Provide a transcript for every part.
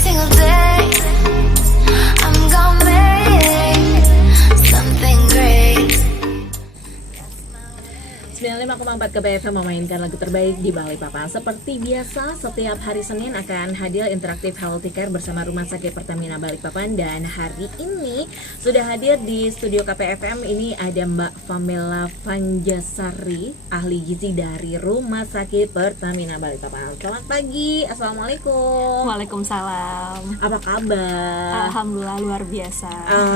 single day. I'm gonna make something great. 95,4 KBFM memainkan lagu terbaik di Balikpapan. Seperti biasa, setiap hari Senin akan hadir interaktif Healthy Care bersama Rumah Sakit Pertamina Balikpapan. Dan hari ini sudah hadir di studio KPFM ini ada Mbak Pamela Vanjasari, ahli gizi dari Rumah Sakit Pertamina Balikpapan. Selamat pagi, Assalamualaikum. Waalaikumsalam. Apa kabar? Alhamdulillah luar biasa.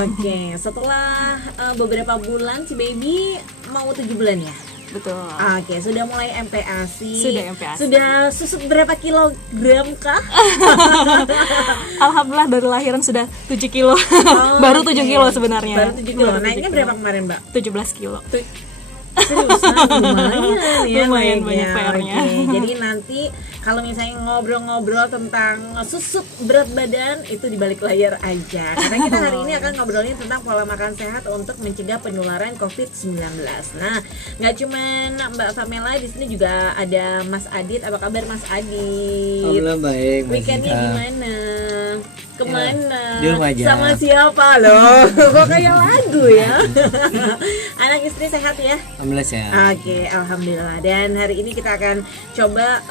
Oke, setelah beberapa bulan si baby mau 7 bulan ya? Betul. Oke, sudah mulai MPASI. Sudah MPASI. Sudah susut berapa kilogram kah? Alhamdulillah dari lahiran sudah 7 kilo. Baru 7 kilo sebenarnya. Baru 7 kilo. Naiknya berapa kemarin, Mbak? 17 kilo. Seriusan, lumayan ya. Lumayan naiknya. banyak PR-nya. Oke, jadi nanti kalau misalnya ngobrol-ngobrol tentang susut berat badan itu di balik layar aja. Karena kita hari ini akan ngobrolin tentang pola makan sehat untuk mencegah penularan COVID-19. Nah, nggak cuman Mbak Pamela, di sini juga ada Mas Adit. Apa kabar Mas Adit? Alhamdulillah baik. Weekendnya gimana? Kemana? Di rumah aja. Sama siapa loh? Kok kayak lagu ya? Anak istri sehat ya? Alhamdulillah sehat. Oke, alhamdulillah. Dan hari ini kita akan coba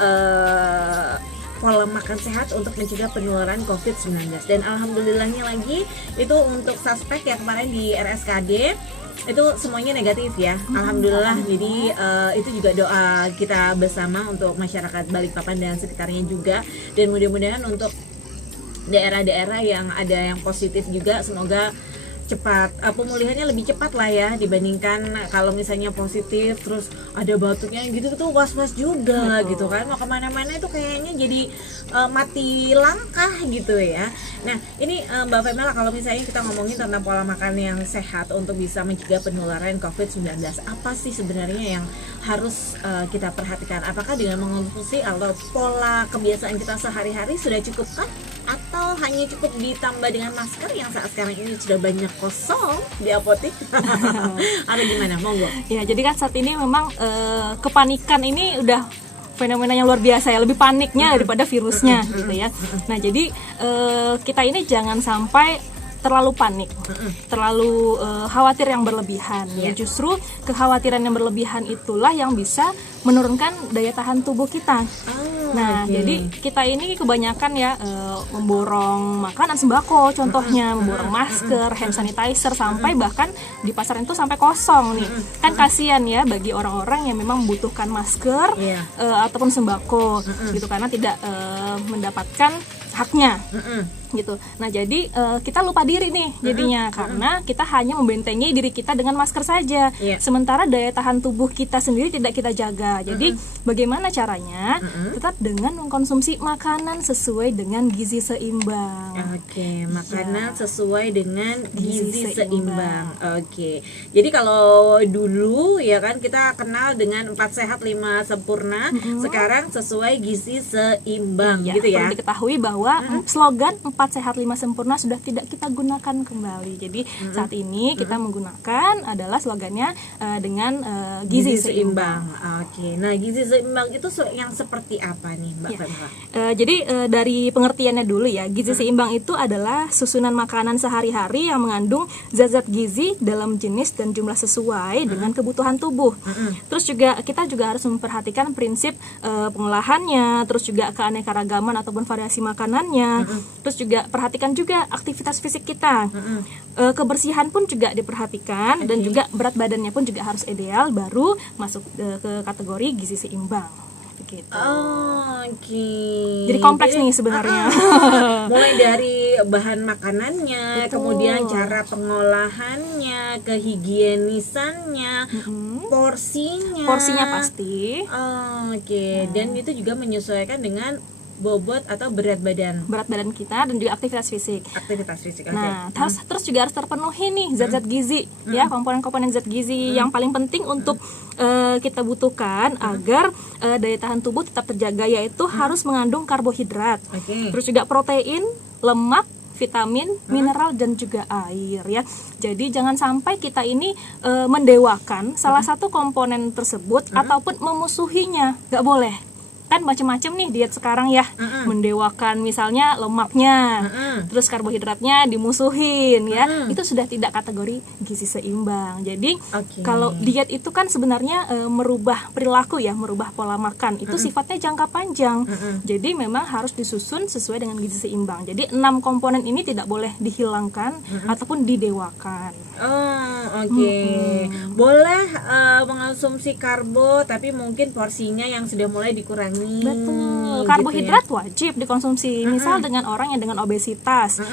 pola makan sehat untuk mencegah penularan COVID-19. Dan alhamdulillahnya lagi itu untuk suspek ya kemarin di RSKD itu semuanya negatif ya. Alhamdulillah. Jadi itu juga doa kita bersama untuk masyarakat Balikpapan dan sekitarnya juga. Dan mudah-mudahan untuk daerah-daerah yang ada yang positif juga semoga cepat pemulihannya lebih cepat lah ya dibandingkan kalau misalnya positif terus ada batuknya gitu tuh was-was juga. Betul. Gitu kan mau kemana-mana itu kayaknya jadi mati langkah gitu ya. Nah ini Mbak Pamela, kalau misalnya kita ngomongin tentang pola makan yang sehat untuk bisa mencegah penularan COVID-19, apa sih sebenarnya yang harus kita perhatikan? Apakah dengan mengonsumsi atau pola kebiasaan kita sehari-hari sudah cukup kah? Atau hanya cukup ditambah dengan masker yang saat sekarang ini sudah banyak kosong di apotek? Atau gimana? Monggo. Ya, jadi kan saat ini memang kepanikan ini udah fenomena yang luar biasa ya, lebih paniknya daripada virusnya gitu ya. Nah, jadi kita ini jangan sampai terlalu panik, terlalu khawatir yang berlebihan. Ya, justru kekhawatiran yang berlebihan itulah yang bisa menurunkan daya tahan tubuh kita. Nah, jadi kita ini kebanyakan ya memborong makanan sembako, contohnya memborong masker, hand sanitizer, sampai bahkan di pasar itu sampai kosong nih. Kan kasihan ya bagi orang-orang yang memang membutuhkan masker ataupun sembako gitu, karena tidak mendapatkan haknya gitu. Nah, jadi kita lupa diri nih jadinya karena kita hanya membentengi diri kita dengan masker saja. Sementara daya tahan tubuh kita sendiri tidak kita jaga. Jadi bagaimana caranya? Tetap dengan mengkonsumsi makanan sesuai dengan gizi seimbang. Oke, makanan sesuai dengan gizi seimbang. Oke. Jadi kalau dulu ya kan kita kenal dengan 4 sehat 5 sempurna, sekarang sesuai gizi seimbang gitu ya. Perlu diketahui bahwa slogan 4 sehat 5 sempurna sudah tidak kita gunakan kembali. Jadi saat ini kita menggunakan adalah slogannya dengan gizi seimbang. Oke. Nah, gizi seimbang itu yang seperti apa nih, Mbak Pamela? Jadi dari pengertiannya dulu ya, gizi seimbang itu adalah susunan makanan sehari-hari yang mengandung zat-zat gizi dalam jenis dan jumlah sesuai dengan kebutuhan tubuh. Terus juga kita juga harus memperhatikan prinsip pengolahannya, terus juga keanekaragaman ataupun variasi makanannya. Terus juga perhatikan juga aktivitas fisik kita. Kebersihan pun juga diperhatikan dan juga berat badannya pun juga harus ideal, baru masuk ke kategori gizi seimbang. Begitu. Oke. Jadi kompleks nih sebenarnya. Mulai dari bahan makanannya, kemudian cara pengolahannya, kehigienisannya, porsinya pasti. Oke. Dan itu juga menyesuaikan dengan bobot atau berat badan kita dan juga aktivitas fisik. Nah, terus juga harus terpenuhi nih zat-zat gizi ya, komponen-komponen zat gizi yang paling penting untuk kita butuhkan agar daya tahan tubuh tetap terjaga, yaitu harus mengandung karbohidrat. Terus juga protein, lemak, vitamin, mineral dan juga air ya. Jadi jangan sampai kita ini mendewakan salah satu komponen tersebut ataupun memusuhinya. Nggak boleh. kan macam-macam nih diet sekarang ya, mendewakan misalnya lemaknya, terus karbohidratnya dimusuhin ya, itu sudah tidak kategori gizi seimbang. Jadi kalau diet itu kan sebenarnya merubah perilaku ya, merubah pola makan, itu sifatnya jangka panjang. Jadi memang harus disusun sesuai dengan gizi seimbang. Jadi 6 komponen ini tidak boleh dihilangkan ataupun didewakan. Boleh mengonsumsi karbo, tapi mungkin porsinya yang sudah mulai dikurangi. Betul. Karbohidrat wajib dikonsumsi. Misal dengan orang yang dengan obesitas,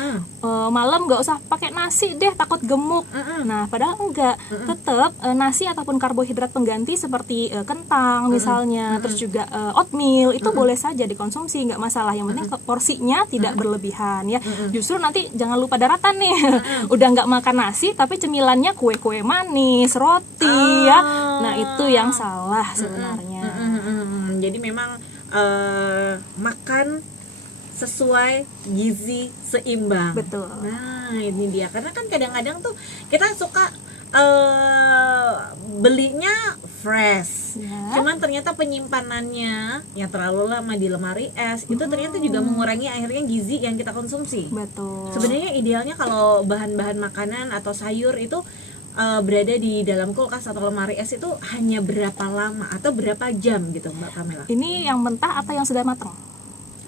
malam nggak usah pakai nasi deh, takut gemuk. Nah, padahal enggak. Tetap nasi ataupun karbohidrat pengganti seperti kentang misalnya, terus juga oatmeal itu boleh saja dikonsumsi, nggak masalah. Yang penting porsinya tidak berlebihan ya. Justru nanti jangan lupa daratan nih. Udah nggak makan nasi, tapi cemilannya kue-kue manis, roti ya. Nah, itu yang salah sebenarnya. Jadi memang makan sesuai gizi seimbang. Betul. Nah, ini dia. Karena kan kadang-kadang tuh kita suka belinya fresh, cuman ternyata penyimpanannya yang terlalu lama di lemari es itu ternyata juga mengurangi akhirnya gizi yang kita konsumsi. Betul. Sebenarnya idealnya kalau bahan-bahan makanan atau sayur itu berada di dalam kulkas atau lemari es itu hanya berapa lama atau berapa jam gitu, Mbak Pamela? Ini yang mentah atau yang sudah matang?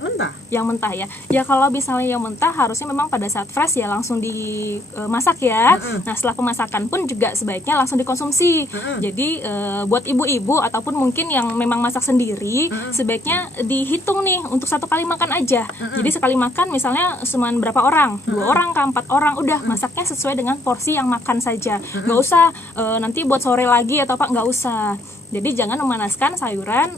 Mentah. Yang mentah ya. Ya kalau misalnya yang mentah harusnya memang pada saat fresh ya langsung dimasak ya. Nah, setelah pemasakan pun juga sebaiknya langsung dikonsumsi. Jadi buat ibu-ibu ataupun mungkin yang memang masak sendiri, sebaiknya dihitung nih untuk satu kali makan aja. Jadi sekali makan misalnya cuma berapa orang? 2 orang kah, 4 orang, udah masaknya sesuai dengan porsi yang makan saja. Nggak usah nanti buat sore lagi atau apa, nggak usah. Jadi jangan memanaskan sayuran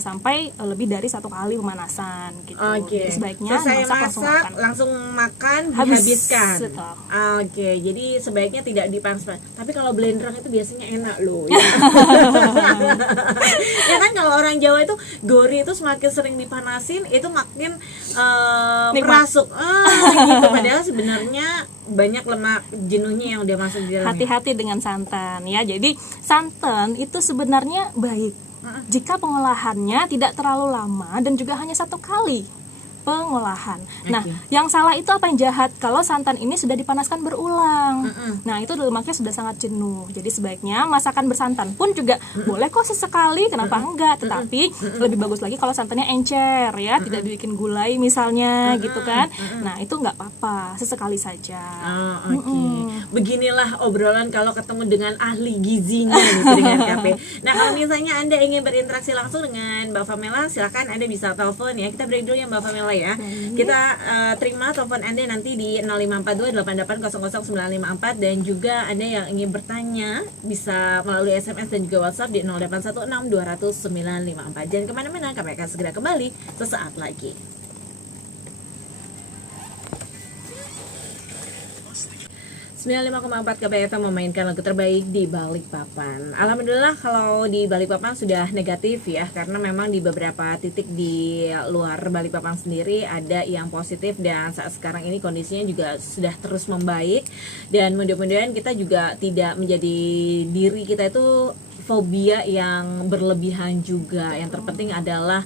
sampai lebih dari 1 kali pemanasan gitu. Jadi sebaiknya masak langsung makan dihabiskan. Jadi sebaiknya tidak dipanas. Tapi kalau blenderan itu biasanya enak loh. Ya, ya kan kalau orang Jawa itu gori itu semakin sering dipanasin itu makin merasuk. Gitu. Padahal sebenarnya banyak lemak jenuhnya yang udah masuk di dalamnya. Hati-hati dengan santan ya. Jadi santan itu sebenarnya baik jika pengolahannya tidak terlalu lama dan juga hanya 1 kali pengolahan. Nah, yang salah itu apa yang jahat? Kalau santan ini sudah dipanaskan berulang. Nah, itu lemaknya sudah sangat jenuh. Jadi sebaiknya masakan bersantan pun juga boleh kok sesekali, kenapa enggak? Tetapi lebih bagus lagi kalau santannya encer ya, tidak dibikin gulai misalnya gitu kan. Nah, itu enggak apa-apa, sesekali saja. Beginilah obrolan kalau ketemu dengan ahli gizinya gitu dengan KP. Nah, kalau misalnya Anda ingin berinteraksi langsung dengan Mbak Pamela, silakan Anda bisa telepon ya. Kita break dulu ya Mbak Pamela ya. Kita terima telepon Anda nanti di 054288000954 dan juga Anda yang ingin bertanya bisa melalui SMS dan juga WhatsApp di 0816200954. Jangan kemana-mana, kami akan segera kembali sesaat lagi. 95,4 KBFM memainkan lagu terbaik di Balikpapan. Alhamdulillah kalau di Balikpapan sudah negatif ya, karena memang di beberapa titik di luar Balikpapan sendiri ada yang positif dan saat sekarang ini kondisinya juga sudah terus membaik dan mudah-mudahan kita juga tidak menjadi diri kita itu fobia yang berlebihan juga. Yang terpenting adalah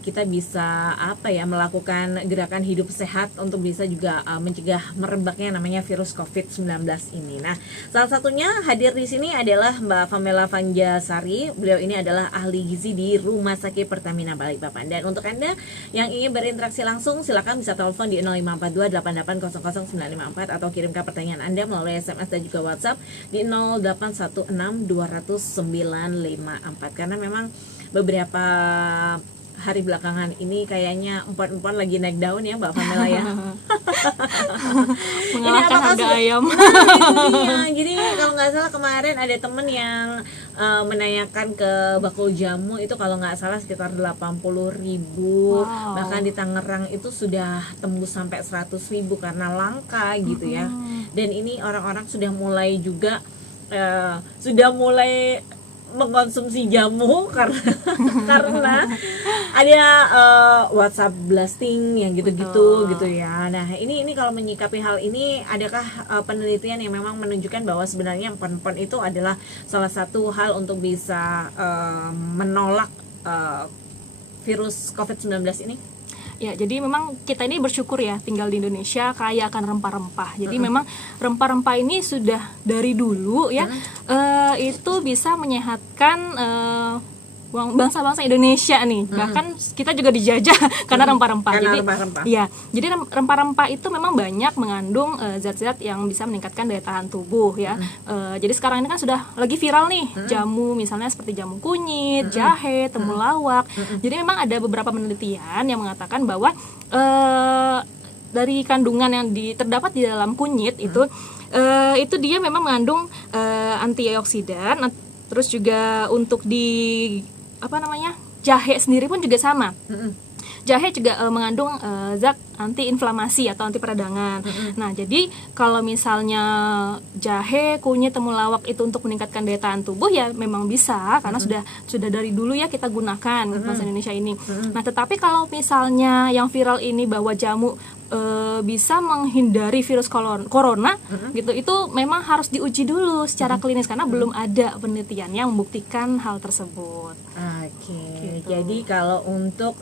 kita bisa melakukan gerakan hidup sehat untuk bisa juga mencegah merebaknya namanya virus COVID-19 ini. Nah, salah satunya hadir di sini adalah Mbak Pamela Vanjasari. Beliau ini adalah ahli gizi di Rumah Sakit Pertamina Balikpapan. Dan untuk Anda yang ingin berinteraksi langsung, silakan bisa telepon di 054288000954 atau kirimkan pertanyaan Anda melalui SMS dan juga WhatsApp di 0816200954. Karena memang beberapa hari belakangan ini kayaknya empon-empon lagi naik daun ya Mbak Pamela ya. Mengalahkan harga ayam. Jadi kalau nggak salah kemarin ada temen yang menanyakan ke bakul jamu itu kalau nggak salah sekitar 80.000. Bahkan di Tangerang itu sudah tembus sampai 100.000 karena langka gitu ya. Dan ini orang-orang sudah mulai juga sudah mulai mengkonsumsi jamu karena ada WhatsApp blasting yang gitu-gitu gitu ya. Nah, ini kalau menyikapi hal ini, adakah penelitian yang memang menunjukkan bahwa sebenarnya empon-empon itu adalah salah satu hal untuk bisa menolak virus COVID-19 ini? Ya, jadi memang kita ini bersyukur ya tinggal di Indonesia kaya akan rempah-rempah. Jadi memang rempah-rempah ini sudah dari dulu ya itu bisa menyehatkan bangsa-bangsa Indonesia nih. Bahkan kita juga dijajah karena rempah-rempah. Jadi rempah-rempah. Ya, jadi rempah-rempah itu memang banyak mengandung zat-zat yang bisa meningkatkan daya tahan tubuh ya. Jadi sekarang ini kan sudah lagi viral nih jamu, misalnya seperti jamu kunyit, jahe, temulawak. Jadi memang ada beberapa penelitian yang mengatakan bahwa dari kandungan yang terdapat di dalam kunyit itu dia memang mengandung antioksidan. Terus juga untuk jahe sendiri pun juga sama. Jahe juga mengandung zat anti-inflamasi atau anti peradangan. Nah, jadi kalau misalnya jahe, kunyit, temulawak itu untuk meningkatkan daya tahan tubuh ya memang bisa karena sudah dari dulu ya kita gunakan bahasa Indonesia ini. Nah, tetapi kalau misalnya yang viral ini bahwa jamu bisa menghindari virus corona gitu, itu memang harus diuji dulu secara klinis karena belum ada penelitian yang membuktikan hal tersebut. Oke, Gitu. jadi kalau untuk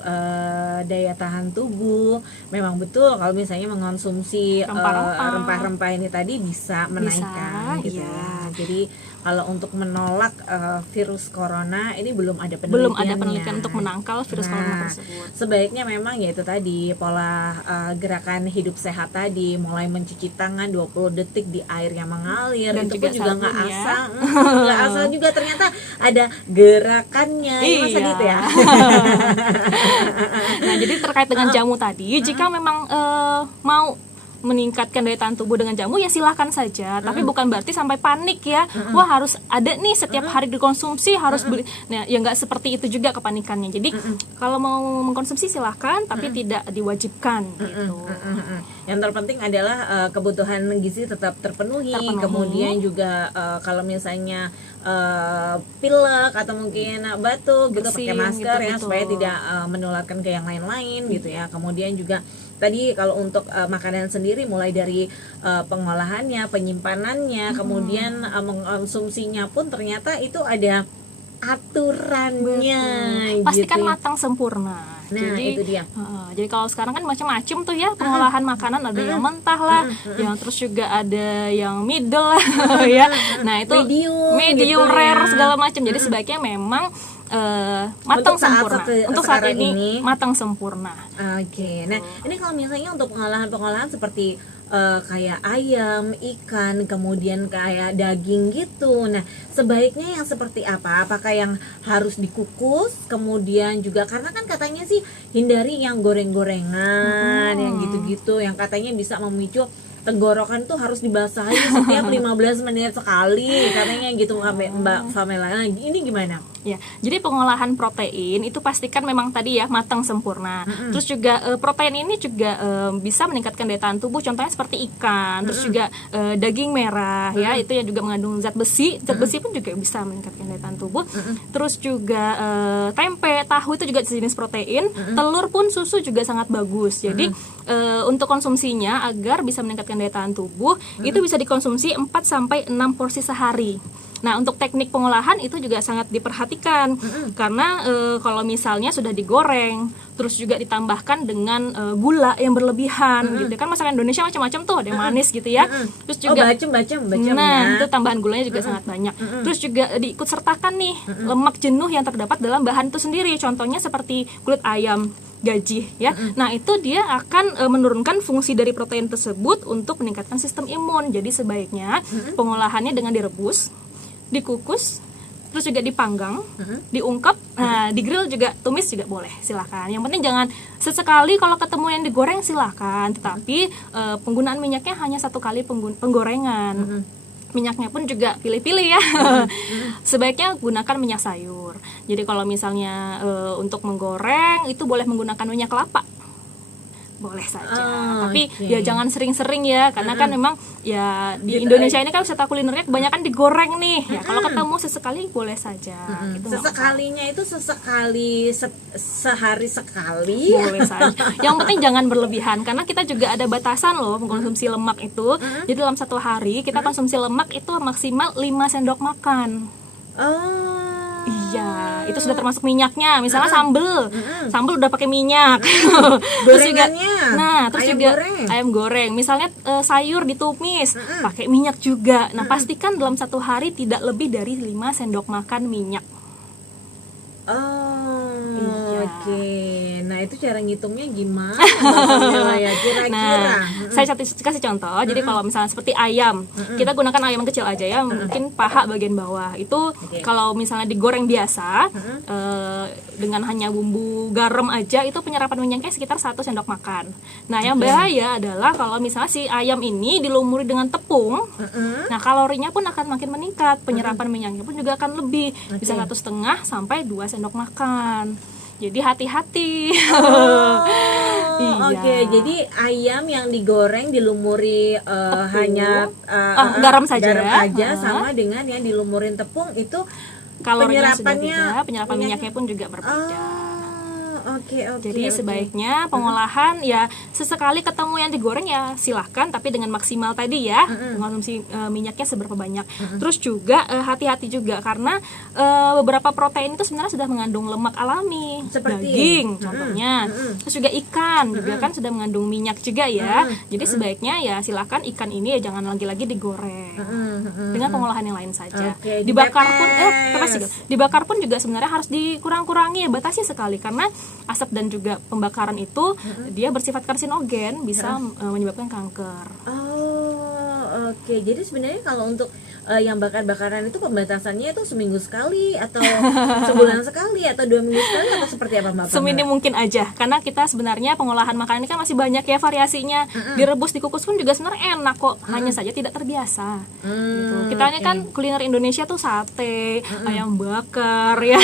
daya tahan tubuh memang betul kalau misalnya mengonsumsi rempah-rempah ini tadi bisa menaikkan gitu iya. ya. Jadi kalau untuk menolak virus corona ini belum ada penelitiannya. Belum ada penelitian untuk menangkal virus corona tersebut. Sebaiknya memang ya itu tadi pola gerakan hidup sehat tadi, mulai mencuci tangan 20 detik di air yang mengalir. Dan itu juga pun juga sabun nggak ya. asal, nggak asal juga ternyata ada gerakannya. Masa Iya. gitu ya? Nah, jadi terkait dengan jamu tadi, jika memang mau meningkatkan daya tahan tubuh dengan jamu ya silahkan saja, tapi bukan berarti sampai panik ya. Wah, harus ada nih setiap hari dikonsumsi, harus beli. Nah, ya nggak seperti itu juga kepanikannya. Jadi kalau mau mengkonsumsi silahkan, tapi tidak diwajibkan gitu. Yang terpenting adalah kebutuhan gizi tetap terpenuhi. Kemudian juga kalau misalnya pilek atau mungkin batuk gitu pakai Bersin, masker gitu, ya betul. supaya tidak menularkan ke yang lain-lain gitu ya. Kemudian juga tadi kalau untuk makanan sendiri mulai dari pengolahannya, penyimpanannya, kemudian mengkonsumsinya pun ternyata itu ada aturannya. Pastikan gitu ya. matang sempurna. Nah, jadi itu dia. Jadi kalau sekarang kan macam-macam tuh ya pengolahan makanan, ada yang mentah lah, yang terus juga ada yang middle lah ya. Nah, itu medium gitu rare ya. segala macam. Jadi sebaiknya memang matang Untuk saat sempurna. satu- Untuk saat sekarang ini ini. matang sempurna. Oke, nah ini kalau misalnya untuk pengolahan seperti kayak ayam, ikan, kemudian kayak daging gitu. Nah, sebaiknya yang seperti apa? Apakah yang harus dikukus? Kemudian juga karena kan katanya sih hindari yang goreng-gorengan, yang gitu-gitu, yang katanya bisa memicu tenggorokan tuh harus dibasahi setiap 15 menit sekali, katanya gitu Mbak Famela. Nah, ini gimana? Ya, jadi pengolahan protein itu pastikan memang tadi ya matang sempurna. Terus juga protein ini juga bisa meningkatkan daya tahan tubuh. Contohnya seperti ikan, terus juga daging merah ya, itu yang juga mengandung zat besi. Zat besi pun juga bisa meningkatkan daya tahan tubuh. Terus juga tempe, tahu itu juga jenis protein. Telur pun, susu juga sangat bagus. Jadi untuk konsumsinya agar bisa meningkatkan daya tahan tubuh, itu bisa dikonsumsi 4 sampai 6 porsi sehari. Nah, untuk teknik pengolahan itu juga sangat diperhatikan karena kalau misalnya sudah digoreng, terus juga ditambahkan dengan gula yang berlebihan gitu kan, masakan Indonesia macam-macam tuh, ada yang manis gitu ya. Terus juga bacem nah, ya. itu tambahan gulanya juga sangat banyak. Terus juga diikut sertakan nih lemak jenuh yang terdapat dalam bahan itu sendiri. Contohnya seperti kulit ayam, gaji ya. Nah, itu dia akan menurunkan fungsi dari protein tersebut untuk meningkatkan sistem imun. Jadi sebaiknya pengolahannya dengan direbus, dikukus, terus juga dipanggang, diungkep, nah di-grill juga, tumis juga boleh, silahkan. Yang penting jangan sesekali kalau ketemu yang digoreng silahkan, tetapi penggunaan minyaknya hanya 1 kali penggorengan. Minyaknya pun juga pilih-pilih ya. Sebaiknya gunakan minyak sayur. Jadi kalau misalnya untuk menggoreng itu boleh menggunakan minyak kelapa, boleh saja. Tapi ya jangan sering-sering ya, karena kan memang ya di Indonesia ini kan wisata kulinernya kebanyakan digoreng nih. Ya kalau ketemu sesekali boleh saja. Gitu, nggak Sesekalinya itu sehari sekali. boleh saja. Yang penting jangan berlebihan, karena kita juga ada batasan loh mengkonsumsi lemak itu. Jadi dalam 1 hari kita konsumsi lemak itu maksimal 5 sendok makan. Oh. Iya, itu sudah termasuk minyaknya. Misalnya sambel udah pakai minyak. Terus juga, Gorengannya, terus ayam juga goreng. ayam goreng. Misalnya sayur ditumis, pakai minyak juga. Nah, pastikan dalam satu hari tidak lebih dari 5 sendok makan minyak. Oh, Iya. oke. Nah, itu cara ngitungnya gimana, Mbak Pamela ya? Kira-kira. Nah, saya kasih contoh. Jadi kalau misalnya seperti ayam, kita gunakan ayam yang kecil aja ya, mungkin paha bagian bawah. Itu kalau misalnya digoreng biasa, dengan hanya bumbu garam aja, itu penyerapan minyaknya sekitar 1 sendok makan. Nah, yang bahaya adalah kalau misalnya si ayam ini dilumuri dengan tepung, nah kalorinya pun akan makin meningkat, penyerapan minyaknya pun juga akan lebih, bisa 1,5 sampai 2 sendok makan. Jadi hati-hati. Iya. Oke, jadi ayam yang digoreng dilumuri hanya garam saja. Sama dengan yang dilumurin tepung itu Kalorinya sudah penyerapannya beda, penyerapan minyaknya pun juga berbeda. Oke. Jadi sebaiknya pengolahan ya sesekali ketemu yang digoreng ya silahkan, tapi dengan maksimal tadi ya, mengonsumsi minyaknya seberapa banyak. Terus juga hati-hati juga karena beberapa protein itu sebenarnya sudah mengandung lemak alami, Seperti daging contohnya. Terus juga ikan juga kan sudah mengandung minyak juga ya. Jadi sebaiknya ya silahkan ikan ini ya jangan lagi-lagi digoreng. Dengan pengolahan yang lain saja. Oke, Dibakar pun dipepes. dibakar pun juga sebenarnya harus dikurang-kurangi ya, batasi sekali karena asap dan juga pembakaran itu dia bersifat karsinogen, bisa menyebabkan kanker. Oh, oke. Jadi sebenarnya kalau untuk yang bakar-bakaran itu pembatasannya itu seminggu sekali atau sebulan sekali atau 2 minggu sekali atau seperti apa, Mbak? Seminim mungkin aja, karena kita sebenarnya pengolahan makanan ini kan masih banyak ya variasinya. Direbus, dikukus pun juga sebenarnya enak kok, hanya saja tidak terbiasa. Gitu. Kita ini kan kuliner Indonesia tuh sate, ayam bakar ya,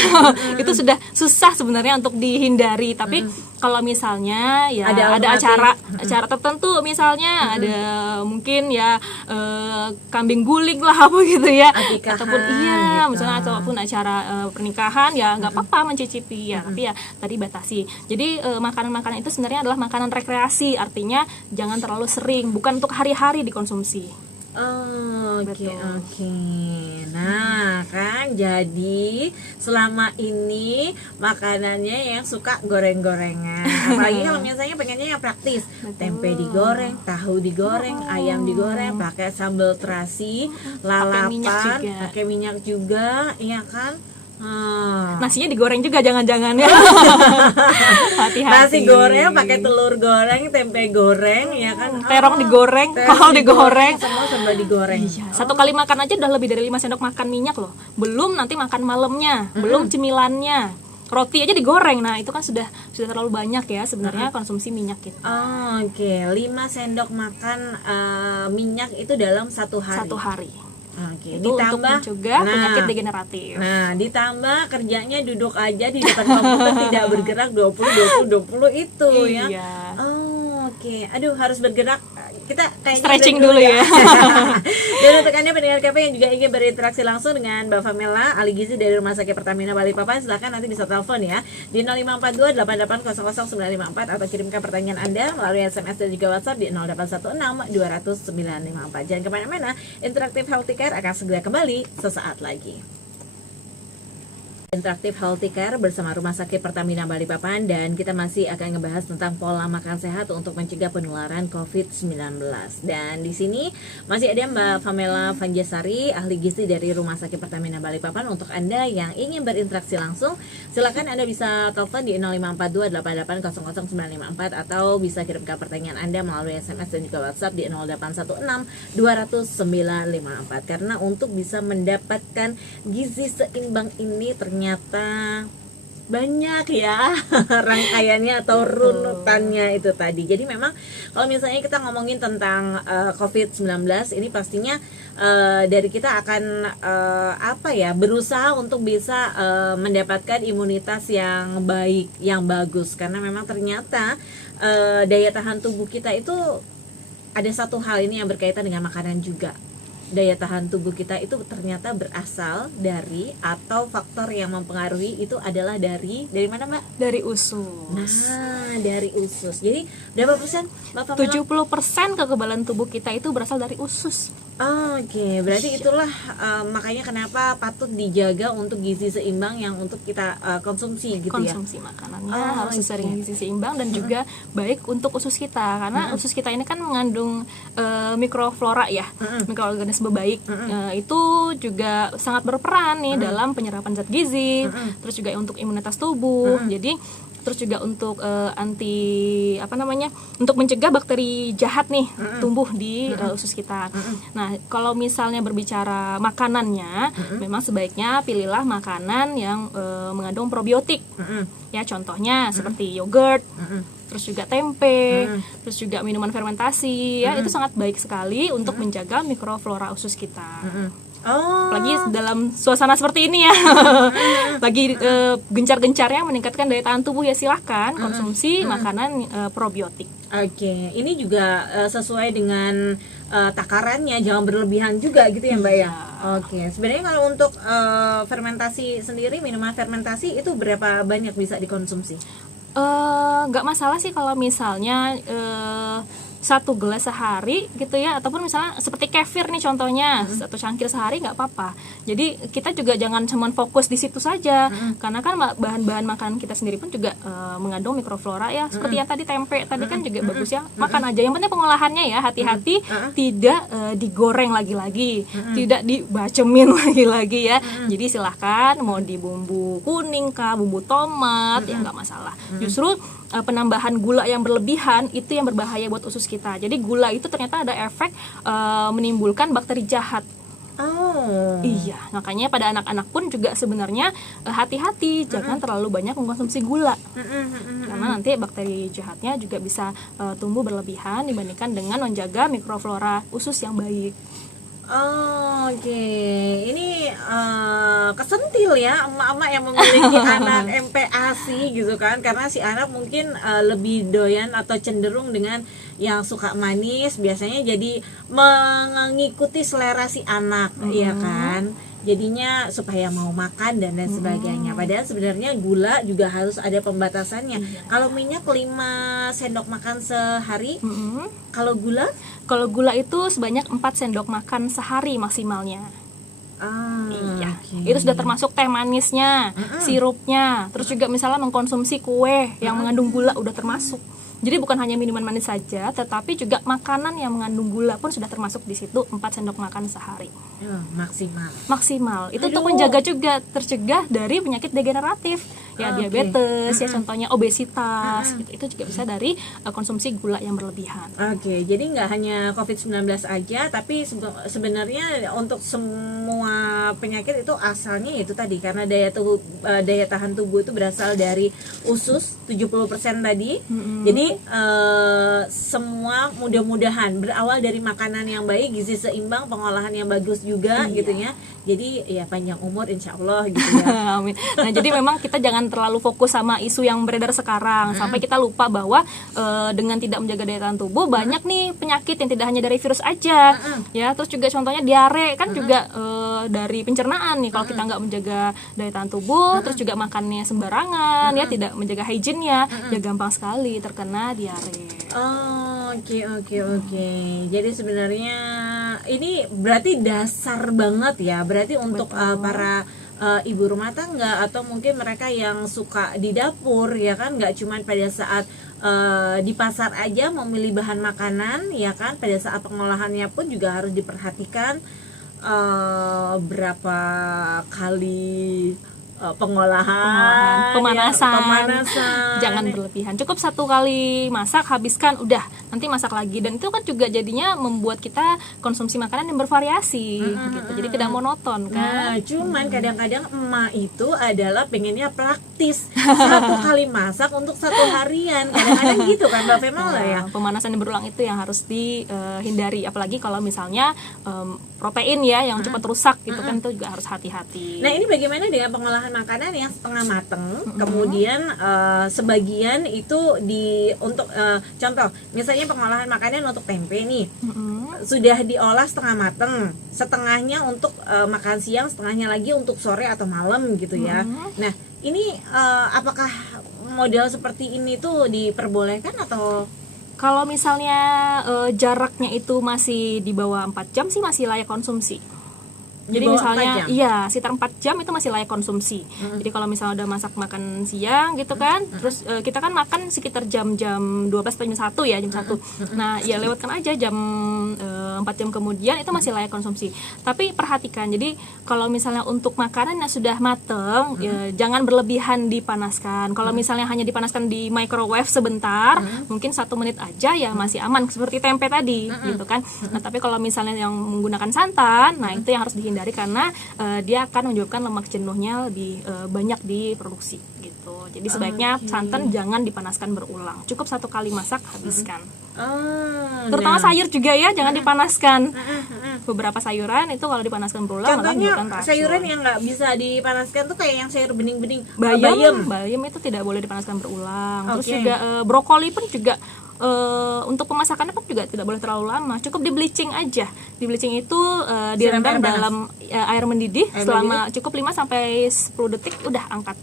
itu sudah susah sebenarnya untuk dihindari. Tapi kalau misalnya ya ada acara tertentu, misalnya ada mungkin ya kambing guling lah apa gitu ya, Akikahan, ataupun gitu. misalnya ataupun acara pernikahan ya nggak apa-apa mencicipi ya, tapi ya tadi batasi. Jadi makanan-makanan itu sebenarnya adalah makanan rekreasi, artinya jangan terlalu sering, bukan untuk hari-hari dikonsumsi. Oh, oke. Betul. Nah, kan jadi selama ini makanannya yang suka goreng-gorengan. Apalagi kalau misalnya pengennya yang praktis. Tempe digoreng, tahu digoreng, ayam digoreng, pakai sambal terasi, lalapan, pakai minyak juga, iya kan? Nasinya digoreng juga jangan-jangan ya. Hati-hati. Nasi goreng pakai telur goreng, tempe goreng, ya kan? Terong digoreng, kol digoreng, semua serba digoreng. Iya, satu kali makan aja udah lebih dari 5 sendok makan minyak loh. Belum nanti makan malamnya, belum cemilannya. Roti aja digoreng. Nah, itu kan sudah terlalu banyak ya sebenarnya konsumsi minyak itu. Oke, 5 sendok makan minyak itu dalam 1 hari. 1 hari. Oke, Itu untuk mencegah penyakit degeneratif. Nah, ditambah kerjanya duduk aja di depan komputer tidak bergerak 20 itu ya. Iya. Oh, oke. Aduh, harus bergerak. Kita kayaknya Stretching break dulu ya. Dan untuk Anda pendengar KP yang juga ingin berinteraksi langsung dengan Mbak Pamela, ahli gizi dari Rumah Sakit Pertamina Balikpapan, silakan nanti bisa telepon ya di 0542 8800 954 atau kirimkan pertanyaan Anda melalui SMS dan juga WhatsApp di 0816 200 954. Jangan kemana-mana, Interaktif Healthy Care akan segera kembali sesaat lagi. Interaktif Healthy Care bersama Rumah Sakit Pertamina Balikpapan, dan kita masih akan ngebahas tentang pola makan sehat untuk mencegah penularan COVID-19. Dan di sini masih ada Mbak Pamela Vanjasari, ahli gizi dari Rumah Sakit Pertamina Balikpapan. Untuk Anda yang ingin berinteraksi langsung, silakan Anda bisa telepon di 0542 8800 954 atau bisa kirimkan pertanyaan Anda melalui SMS dan juga WhatsApp di 0816 200 954. Karena untuk bisa mendapatkan gizi seimbang ini ternyata banyak ya rangkaiannya atau runutannya itu tadi. Jadi memang kalau misalnya kita ngomongin tentang COVID-19 ini pastinya dari kita akan berusaha untuk bisa mendapatkan imunitas yang baik, yang bagus, karena memang ternyata daya tahan tubuh kita itu ada satu hal ini yang berkaitan dengan makanan juga. Daya tahan tubuh kita itu ternyata berasal dari, atau faktor yang mempengaruhi itu adalah dari mana, Mbak? Dari usus. Nah, dari usus. Jadi berapa persen, Mbak Pamela? 70% kekebalan tubuh kita itu berasal dari usus. Oke, berarti itulah makanya kenapa patut dijaga untuk gizi seimbang yang untuk kita konsumsi gitu ya. Konsumsi makanannya harus sesuai dengan gizi seimbang dan juga baik untuk usus kita, karena usus kita ini kan mengandung mikroflora ya, mikroorganisme baik. Itu juga sangat berperan nih dalam penyerapan zat gizi, terus juga untuk imunitas tubuh. Jadi terus juga untuk untuk mencegah bakteri jahat nih tumbuh di usus kita. Nah, kalau misalnya berbicara makanannya, memang sebaiknya pilihlah makanan yang mengandung probiotik. Ya, contohnya seperti yogurt, terus juga tempe, terus juga minuman fermentasi ya, itu sangat baik sekali untuk menjaga mikroflora usus kita. Lagi dalam suasana seperti ini ya, lagi gencar-gencarnya meningkatkan daya tahan tubuh ya, silahkan konsumsi makanan probiotik. Oke, ini juga sesuai dengan takarannya, jangan berlebihan juga gitu ya Mbak ya. Oke, sebenarnya kalau untuk fermentasi sendiri, minuman fermentasi itu berapa banyak bisa dikonsumsi? Nggak masalah sih kalau misalnya 1 gelas sehari gitu ya, ataupun misalnya seperti kefir nih contohnya, 1 cangkir sehari nggak apa-apa. Jadi kita juga jangan cuma fokus di situ saja, karena kan bahan-bahan makanan kita sendiri pun juga mengandung mikroflora ya, seperti yang tadi tempe tadi kan juga bagus ya, makan aja. Yang penting pengolahannya ya, hati-hati tidak digoreng lagi-lagi, tidak dibacemin lagi-lagi ya. Jadi silahkan mau di bumbu kuning kah, bumbu tomat ya nggak masalah. Justru penambahan gula yang berlebihan itu yang berbahaya buat usus kita. Jadi gula itu ternyata ada efek menimbulkan bakteri jahat. Iya, makanya pada anak-anak pun juga sebenarnya hati-hati, jangan terlalu banyak mengkonsumsi gula. Karena nanti bakteri jahatnya juga bisa tumbuh berlebihan dibandingkan dengan menjaga mikroflora usus yang baik. Oke, ini kesentil ya emak-emak yang memiliki anak MPASI gitu kan, karena si anak mungkin lebih doyan atau cenderung dengan yang suka manis, biasanya jadi mengikuti selera si anak, ya kan, jadinya supaya mau makan dan lain sebagainya. Padahal sebenarnya gula juga harus ada pembatasannya. Kalau minyak 5 sendok makan sehari, kalau gula? Kalau gula itu sebanyak 4 sendok makan sehari maksimalnya. Iya, itu sudah termasuk teh manisnya, sirupnya, terus juga misalnya mengkonsumsi kue yang mengandung gula udah termasuk. Jadi bukan hanya minuman manis saja, tetapi juga makanan yang mengandung gula pun sudah termasuk di situ, 4 sendok makan sehari. Maksimal. Itu untuk menjaga juga tercegah dari penyakit degeneratif, ya diabetes, ya contohnya obesitas, gitu. Itu juga bisa dari konsumsi gula yang berlebihan. Oke, jadi nggak hanya COVID-19 aja, tapi sebenarnya untuk semua penyakit itu asalnya itu tadi, karena daya tahan tubuh itu berasal dari usus 70% tadi. Jadi semua mudah-mudahan berawal dari makanan yang baik, gizi seimbang, pengolahan yang bagus juga gitu ya. Jadi ya panjang umur insya Allah gitu ya. Amin. Nah, jadi memang kita jangan terlalu fokus sama isu yang beredar sekarang, sampai kita lupa bahwa dengan tidak menjaga daya tahan tubuh banyak nih penyakit yang tidak hanya dari virus aja ya. Terus juga contohnya diare kan juga dari pencernaan nih, kalau kita nggak menjaga daya tahan tubuh, terus juga makannya sembarangan ya, tidak menjaga hygiene-nya, ya gampang sekali terkena diare. Oke. Jadi sebenarnya ini berarti dasar banget ya. Berarti untuk para ibu rumah tangga atau mungkin mereka yang suka di dapur ya kan, nggak cuma pada saat di pasar aja memilih bahan makanan ya kan, pada saat pengolahannya pun juga harus diperhatikan berapa kali pengolahan, pemanasan. Jangan berlebihan. Cukup 1 kali masak, habiskan, udah, nanti masak lagi. Dan itu kan juga jadinya membuat kita konsumsi makanan yang bervariasi gitu. Jadi tidak monoton kan. Nah, cuman kadang-kadang emak itu adalah pengennya praktis. 1 kali masak untuk 1 harian. Kadang-kadang gitu kan Mbak Femala ya. Pemanasan yang berulang itu yang harus dihindari, apalagi kalau misalnya protein ya yang cepat rusak gitu kan, itu juga harus hati-hati. Nah, ini bagaimana dengan pengolahan makanan yang setengah mateng, kemudian sebagian itu untuk contoh misalnya pengolahan makanan untuk tempe nih, sudah diolah setengah mateng, setengahnya untuk makan siang, setengahnya lagi untuk sore atau malam gitu ya. Nah, ini apakah model seperti ini tuh diperbolehkan atau? Kalau misalnya jaraknya itu masih di bawah 4 jam sih masih layak konsumsi. Jadi bawah 4 misalnya jam? iya sekitar 4 jam itu masih layak konsumsi. Jadi kalau misalnya udah masak makan siang gitu kan, terus kita kan makan sekitar jam-jam 12 atau jam 1 ya, jam 1. Nah, ya lewatkan aja jam 4 jam kemudian itu masih layak konsumsi. Tapi perhatikan, jadi kalau misalnya untuk makanan yang sudah mateng, ya, jangan berlebihan dipanaskan. Kalau misalnya hanya dipanaskan di microwave sebentar, mungkin 1 menit aja ya masih aman seperti tempe tadi gitu kan. Nah, tapi kalau misalnya yang menggunakan santan, nah itu yang harus dihindari karena dia akan menyebabkan lemak jenuhnya lebih banyak diproduksi gitu. Jadi sebaiknya santan jangan dipanaskan berulang. Cukup 1 kali masak habiskan. Terutama sayur juga ya jangan dipanaskan. Beberapa sayuran itu kalau dipanaskan berulang malah Contohnya menimbulkan racun. sayuran yang nggak bisa dipanaskan tuh kayak yang sayur bening-bening, Bayam itu tidak boleh dipanaskan berulang. Terus Oke. juga brokoli pun juga untuk pemasakannya pun juga tidak boleh terlalu lama. Cukup di bleaching aja. Di bleaching itu direndam air panas. dalam air mendidih Air selama cukup 5 sampai 10 detik udah angkat.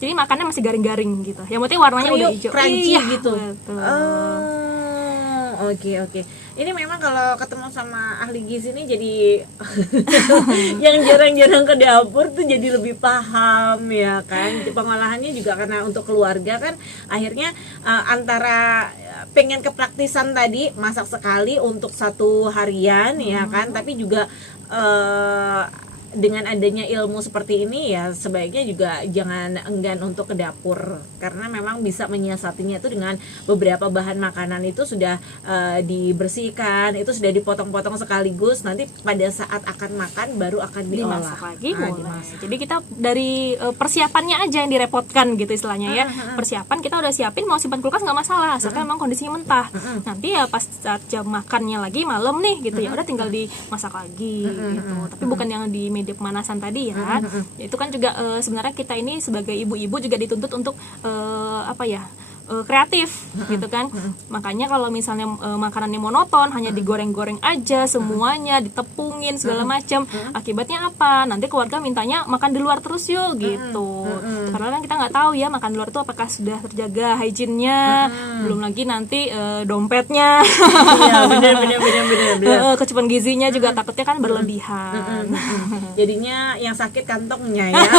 Jadi makannya masih garing-garing gitu. Yang penting warnanya udah hijau. crunchy Iya, gitu. betul. Oke. Ini memang kalau ketemu sama ahli gizi ini jadi yang jarang-jarang ke dapur tuh jadi lebih paham ya kan. Pengolahannya juga karena untuk keluarga kan akhirnya antara pengen kepraktisan tadi masak sekali untuk 1 harian ya kan, tapi juga dengan adanya ilmu seperti ini ya sebaiknya juga jangan enggan untuk ke dapur karena memang bisa menyiasatinya itu dengan beberapa bahan makanan itu sudah dibersihkan, itu sudah dipotong-potong sekaligus, nanti pada saat akan makan baru akan diolah. Dimasak lagi boleh. Dimasak. Jadi kita dari persiapannya aja yang direpotkan gitu istilahnya ya. Persiapan kita udah siapin mau simpan kulkas nggak masalah, asalkan memang kondisinya mentah. Nanti ya pas saat jam makannya lagi malam nih gitu ya udah tinggal dimasak lagi gitu. Tapi bukan yang di media pemanasan tadi ya. Itu kan juga sebenarnya kita ini sebagai ibu-ibu juga dituntut untuk kreatif gitu kan. Makanya kalau misalnya makanannya monoton, hanya digoreng-goreng aja semuanya, ditepungin segala macam, akibatnya apa? Nanti keluarga mintanya makan di luar terus yuk gitu. Padahal kan kita nggak tahu ya makan di luar itu apakah sudah terjaga hygiene-nya, belum lagi nanti dompetnya, Iya, benar. kecukupan gizinya juga takutnya kan berlebihan. Jadinya yang sakit kantongnya ya.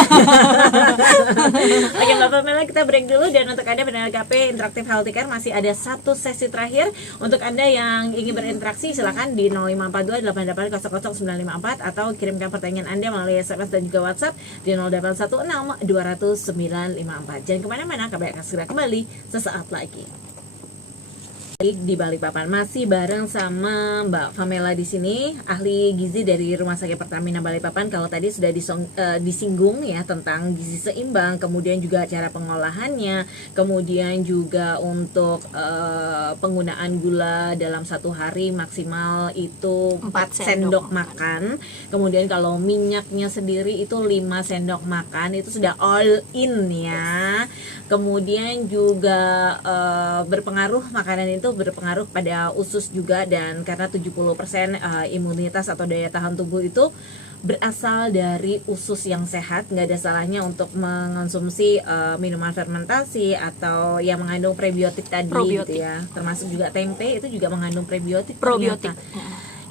Oke Mbak Pamela, kita break dulu, dan untuk Anda pendengar KP Interaktif Healthy Care masih ada 1 sesi terakhir. Untuk Anda yang ingin berinteraksi silakan di 0542 88000954 atau kirimkan pertanyaan Anda melalui SMS dan juga WhatsApp di 0816 200 954. Jangan kemana-mana, kami akan segera kembali sesaat lagi. Di Balikpapan masih bareng sama Mbak Pamela di sini, ahli gizi dari Rumah Sakit Pertamina Balikpapan. Kalau tadi sudah disinggung ya tentang gizi seimbang, kemudian juga cara pengolahannya, kemudian juga untuk penggunaan gula dalam 1 hari maksimal itu 4 sendok makan. Kemudian kalau minyaknya sendiri itu 5 sendok makan, itu sudah all in ya. Kemudian juga berpengaruh, makanan itu berpengaruh pada usus juga, dan karena 70% imunitas atau daya tahan tubuh itu berasal dari usus yang sehat, nggak ada salahnya untuk mengonsumsi minuman fermentasi atau yang mengandung prebiotik tadi gitu ya. Termasuk juga tempe itu juga mengandung probiotik. Probiotik.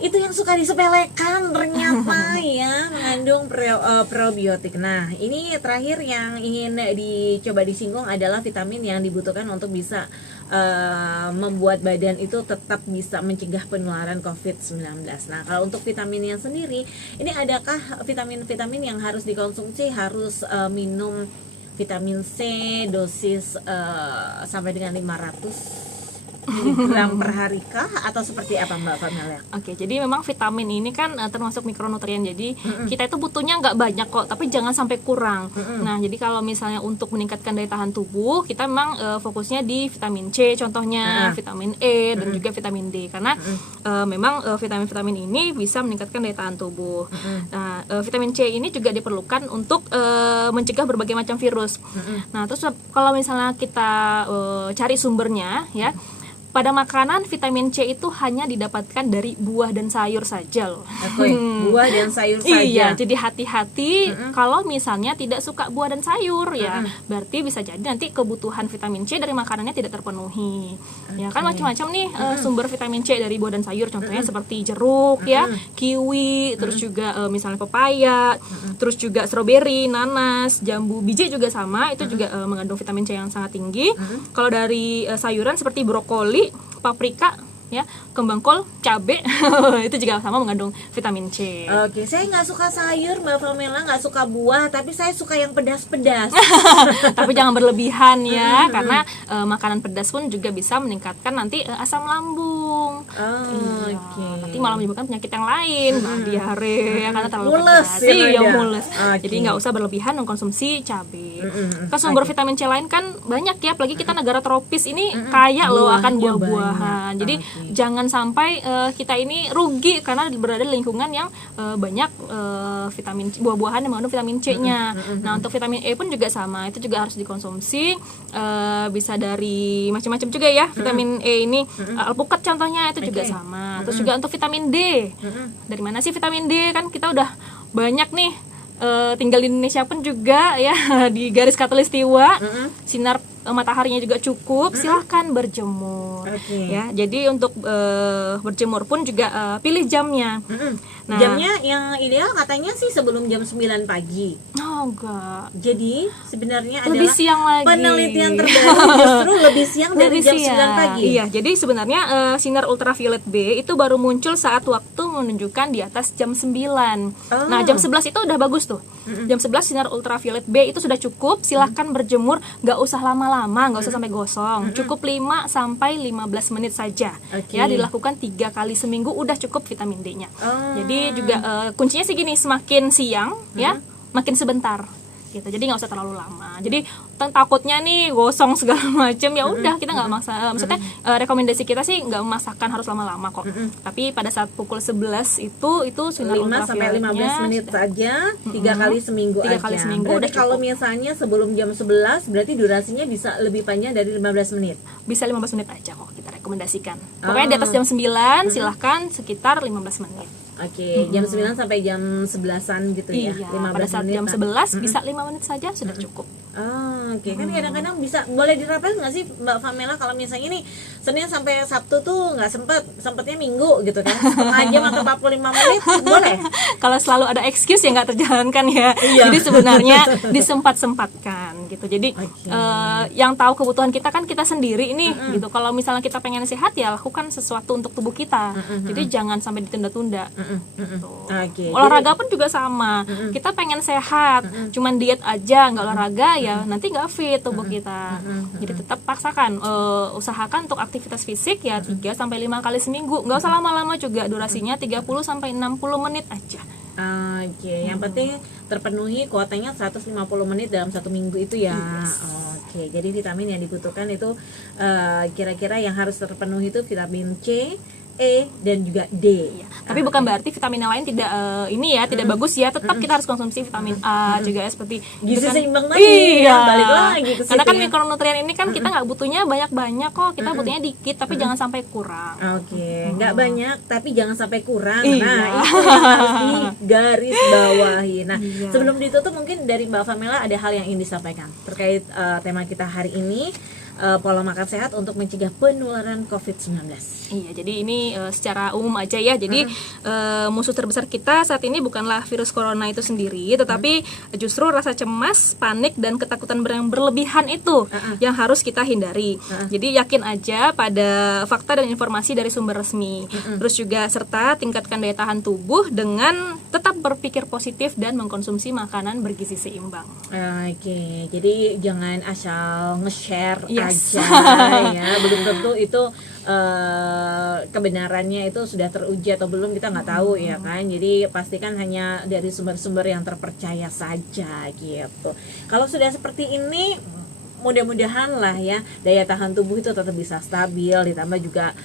Itu yang suka disepelekan ternyata ya, mengandung probiotik. Nah, ini terakhir yang ingin dicoba disinggung adalah vitamin yang dibutuhkan untuk bisa membuat badan itu tetap bisa mencegah penularan COVID-19. Nah, kalau untuk vitamin yang sendiri, ini adakah vitamin-vitamin yang harus dikonsumsi, harus minum vitamin C dosis sampai dengan 500 miligram per hari kah, atau seperti apa Mbak Pamela? Oke, jadi memang vitamin ini kan termasuk mikronutrien, jadi kita itu butuhnya nggak banyak kok, tapi jangan sampai kurang. Nah, jadi kalau misalnya untuk meningkatkan daya tahan tubuh, kita memang fokusnya di vitamin C contohnya, vitamin E dan juga vitamin D, karena memang vitamin-vitamin ini bisa meningkatkan daya tahan tubuh. Nah, vitamin C ini juga diperlukan untuk mencegah berbagai macam virus. Nah, terus kalau misalnya kita cari sumbernya ya, pada makanan vitamin C itu hanya didapatkan dari buah dan sayur saja loh. Oke, buah dan sayur saja. Iya, jadi hati-hati kalau misalnya tidak suka buah dan sayur ya, berarti bisa jadi nanti kebutuhan vitamin C dari makanannya tidak terpenuhi. Ya kan macam-macam nih sumber vitamin C dari buah dan sayur, contohnya seperti jeruk ya, kiwi, terus juga misalnya pepaya, terus juga stroberi, nanas, jambu, biji juga sama, itu juga mengandung vitamin C yang sangat tinggi. Kalau dari sayuran seperti brokoli, paprika, ya, kembang kol, cabe itu juga sama mengandung vitamin C. Oke, saya nggak suka sayur, Mbak Famela, nggak suka buah, tapi saya suka yang pedas-pedas. Tapi jangan berlebihan ya, karena makanan pedas pun juga bisa meningkatkan nanti asam lambung. Iya. Oke. Nanti malah menyebabkan penyakit yang lain, diare, karena terlalu Mules pedas. ya, Iya, Nada. mules. Oke. Jadi nggak usah berlebihan mengkonsumsi cabai. Kan sumber vitamin C lain kan banyak ya, apalagi kita negara tropis ini kaya loh akan Buahnya buah-buahan. banyak. Jadi Oke. jangan sampai kita ini rugi karena berada di lingkungan yang banyak vitamin buah-buahan yang mengandung vitamin C-nya. Nah, untuk vitamin E pun juga sama, itu juga harus dikonsumsi, bisa dari macam-macam juga ya. Vitamin E ini alpukat contohnya itu juga sama. Terus juga untuk vitamin D. Dari mana sih vitamin D? Kan kita udah banyak nih tinggal di Indonesia pun juga ya di garis khatulistiwa, sinar mataharinya juga cukup, silahkan berjemur. Oke. Ya, jadi untuk berjemur pun juga pilih jamnya. Nah, Jamnya yang ideal katanya sih sebelum jam 9 pagi. oh enggak, Jadi sebenarnya lebih adalah siang lagi. penelitian terbaru justru lebih siang dari Lebih jam siang. 9 pagi. Iya, jadi sebenarnya sinar ultraviolet B itu baru muncul saat waktu menunjukkan di atas jam 9. Nah, jam 11 itu udah bagus tuh. Jam 11 sinar ultraviolet B itu sudah cukup, silahkan berjemur, nggak usah lama-lama, nggak usah sampai gosong. Cukup 5 sampai 15 menit saja. Oke. Ya, dilakukan 3 kali seminggu udah cukup vitamin D-nya. Oh. Jadi juga kuncinya sih gini, semakin siang ya, makin sebentar gitu. Jadi nggak usah terlalu lama. Jadi takutnya nih gosong segala macam, ya udah kita nggak maksa. Maksudnya rekomendasi kita sih nggak memaksakan harus lama-lama kok. Tapi pada saat pukul 11 itu sinar 5 sampai 15 menit saja, 3 kali seminggu 3 aja. kali seminggu Berarti udah kalau cukup. misalnya sebelum jam 11 berarti durasinya bisa lebih panjang dari 15 menit. Bisa 15 menit aja kok kita rekomendasikan. Pokoknya di atas jam 9 silahkan sekitar 15 menit. Oke, jam 9 sampai jam 11-an gitu ya. Iya, 15 pada saat menit. jam 11 bisa 5 menit saja sudah cukup. Oke. Kan kadang-kadang bisa boleh dirapel nggak sih Mbak Famela kalau misalnya nih Senin sampai Sabtu tuh nggak sempatnya Minggu gitu kan, setengah jam atau 45 menit boleh? Kalau selalu ada excuse ya nggak terjalankan ya. Iya. Jadi sebenarnya disempat-sempatkan gitu. Jadi Oke. yang tahu kebutuhan kita kan kita sendiri nih gitu. Kalau misalnya kita pengen sehat ya lakukan sesuatu untuk tubuh kita. Jadi jangan sampai ditunda-tunda. Gitu. Oke. Olahraga pun juga sama. Kita pengen sehat, cuman diet aja nggak olahraga ya nanti nggak fit tubuh kita. Jadi tetap paksakan, usahakan untuk aktivitas fisik ya 3 sampai 5 kali seminggu. Nggak usah lama-lama juga, durasinya 30 sampai 60 menit aja. Oke, yang penting terpenuhi kuotanya 150 menit dalam 1 minggu itu ya. Oke, jadi vitamin yang dibutuhkan itu kira-kira yang harus terpenuhi itu vitamin C, E, dan juga D. Iya. Tapi bukan berarti vitamin yang lain tidak tidak bagus ya. Tetap kita harus konsumsi vitamin A juga ya, seperti Gizi itu kan. seimbang tadi, Iya. ya, balik lagi ke Karena situ kan ya. mikronutrien ini kan kita nggak butuhnya banyak-banyak kok. Kita butuhnya dikit tapi jangan sampai kurang. Oke, nggak banyak tapi jangan sampai kurang. Iya. Nah, itu yang harus digaris bawahi. Nah, Iya. sebelum ditutup mungkin dari Mbak Famela ada hal yang ingin disampaikan terkait tema kita hari ini, pola makan sehat untuk mencegah penularan COVID-19. Iya, jadi ini secara umum aja ya. Jadi musuh terbesar kita saat ini bukanlah virus corona itu sendiri, tetapi justru rasa cemas, panik, dan ketakutan yang berlebihan itu yang harus kita hindari. Jadi yakin aja pada fakta dan informasi dari sumber resmi. Terus juga serta tingkatkan daya tahan tubuh dengan tetap berpikir positif dan mengkonsumsi makanan bergizi seimbang. Oke, jadi jangan asal nge-share Yes. aja ya, belum tentu itu kebenarannya itu sudah teruji atau belum, kita nggak tahu ya kan. Jadi pastikan hanya dari sumber-sumber yang terpercaya saja gitu. Kalau sudah seperti ini, mudah-mudahan lah ya daya tahan tubuh itu tetap bisa stabil, ditambah juga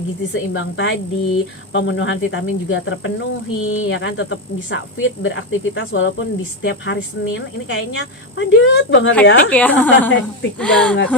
gizi seimbang tadi, pemenuhan vitamin juga terpenuhi ya kan, tetap bisa fit beraktivitas walaupun di setiap hari Senin ini kayaknya padat banget ya. Hektik ya. Hektik banget.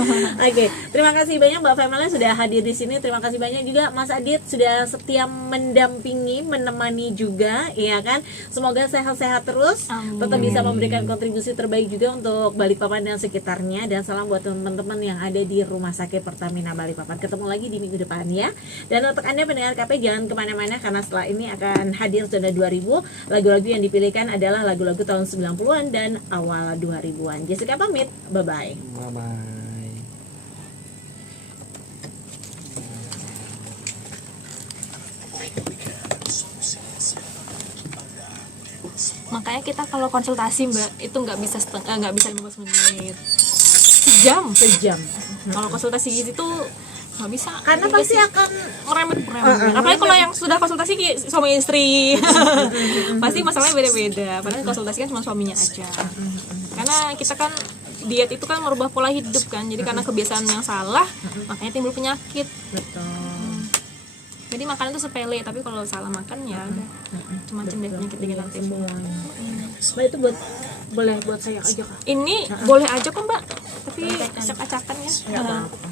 Oke, terima kasih banyak Mbak Female sudah hadir di sini. Terima kasih banyak juga Mas Adit sudah setia mendampingi, menemani juga ya kan. Semoga sehat-sehat terus, tetap bisa memberikan kontribusi terbaik juga untuk Balikpapan dan sekitarnya. Dan salam buat teman-teman yang ada di Rumah Sakit Pertamina Balikpapan. Ketemu lagi di minggu depan ya. Dan untuk Anda pendengar KP jangan kemana-mana karena setelah ini akan hadir Zona 2000. Lagu-lagu yang dipilihkan adalah lagu-lagu tahun 90-an dan awal 2000-an. Jessica pamit, bye-bye. Bye-bye. Makanya kita kalau konsultasi Mbak itu nggak bisa 15 menit, sejam. Kalau konsultasi gizi tuh nggak bisa, Karena pasti akan merembet. Apalagi kalau yang sudah konsultasi suami istri, pasti masalahnya beda-beda. Padahal konsultasi kan cuma suaminya aja. Karena kita kan diet itu kan merubah pola hidup kan, jadi karena kebiasaan yang salah makanya timbul penyakit. betul. Jadi makanan itu sepele, tapi kalau salah makan ya udah macam-macam deh penyakit degeneratif. Mbak itu boleh buat saya aja kak? Ini boleh aja kok Mbak, tapi acak-acakan ya. Nggak apa-apa.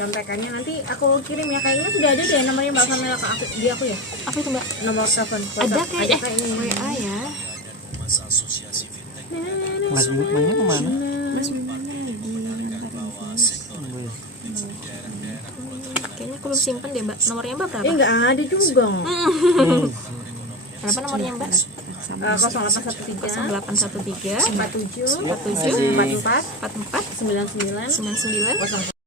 Contekannya nanti aku kirim ya, kayaknya sudah ada deh nomornya Mbak Famela ke aku, di aku ya. Apa itu Mbak? Nomor telepon. Ada kayak ini. WA ya. Mas Bukmannya kemana? Kayaknya aku belum simpen deh Mbak. Nomornya Mbak berapa? Nggak ada juga. Berapa nomornya Mbak? 0813 0813 47 47 44 44 99 99